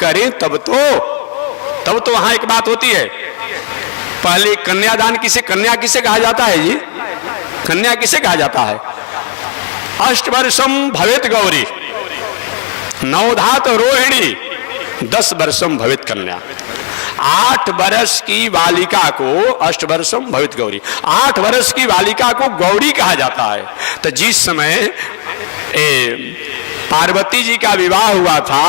करें तब तो वहां एक बात होती है। पहले कन्यादान कन्या किसे कहा जाता है जी? कन्या किसे कहा जाता है? अष्टवर्षम भवेत गौरी, नवधात रोहिणी, 10 वर्षम भवेत कन्या। 8 वर्ष की बालिका को अष्टवर्षम भवेत गौरी, 8 वर्ष की बालिका को गौरी कहा जाता है। तो जिस समय पार्वती जी का विवाह हुआ था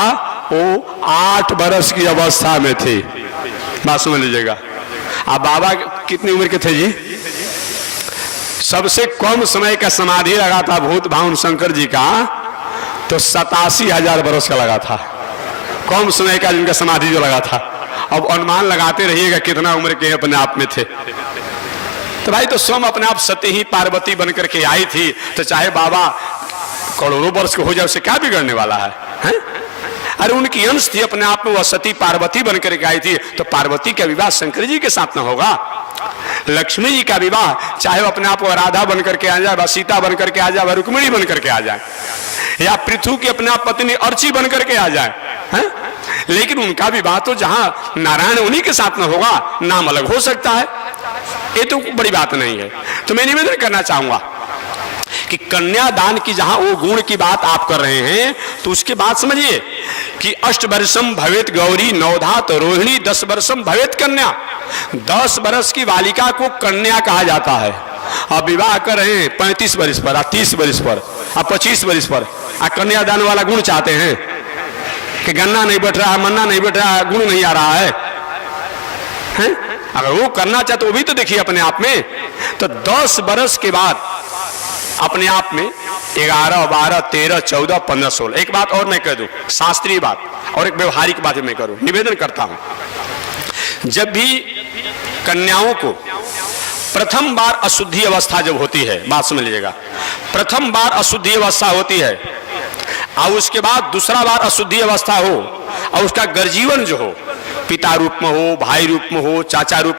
वो 8 वर्ष की अवस्था में थे। बात समझ लीजिएगा। अब बाबा कितनी उम्र के थे जी? सबसे कम समय का समाधि लगा था भूत भावन शंकर जी का तो 87,000 वर्ष का लगा था। कम समय का जिनका समाधि जो लगा था। अब अनुमान लगाते रहिएगा कितना उम्र के अपने आप में थे। तो भाई तो स्वयं अपने आप सती ही पार्वती बनकर के आई थी, तो चाहे बाबा करोड़ों वर्ष के हो जाए उससे क्या बिगड़ने वाला है? अरे उनकी अंश थी, अपने आप में वह सती पार्वती बनकर के आई थी। तो पार्वती का विवाह शंकर जी के साथ न होगा? लक्ष्मी जी का विवाह चाहे वो अपने आप को राधा बनकर के आ जाए, व सीता बनकर के आ जाए, व रुक्मिणी बनकर के आ जाए, या पृथु की अपने आप पत्नी अर्ची बनकर के आ जाए, है? लेकिन उनका विवाह तो जहां नारायण उन्हीं के साथ न होगा, नाम अलग हो सकता है। ये तो बड़ी बात नहीं है। तो मैं निवेदन करना चाहूंगा कि कन्यादान की जहां वो गुण की बात आप कर रहे हैं तो उसके बाद समझिए कि 8 वर्षम भवेत गौरी, नवधात रोहिणी, 10 वर्षम भवेत कन्या। 10 वर्ष की बालिका को कन्या कहा जाता है। अब विवाह कर रहे हैं 35 वर्ष पर, 30 वर्ष पर, 25 वर्ष पर, कन्यादान वाला गुण चाहते हैं कि गन्ना नहीं बैठ रहा है, मन्ना नहीं बैठ रहा है, गुण नहीं आ रहा है? अगर वो करना चाहते वो भी तो देखिए अपने आप में। तो 10 वर्ष के बाद अपने आप में 11, 12, 13, 14, 15, 16। एक बात और मैं कह दूं, शास्त्रीय बात और एक व्यवहारिक बात मैं करूं, निवेदन करता हूं। जब भी कन्याओं को प्रथम बार अशुद्धि अवस्था जब होती है, बात समझ लीजिएगा, प्रथम बार अशुद्धि अवस्था होती है और उसके बाद दूसरा बार अशुद्धि अवस्था हो और उसका गर्जीवन जो हो, पिता रूप में हो, भाई रूप में हो, चाचा रूप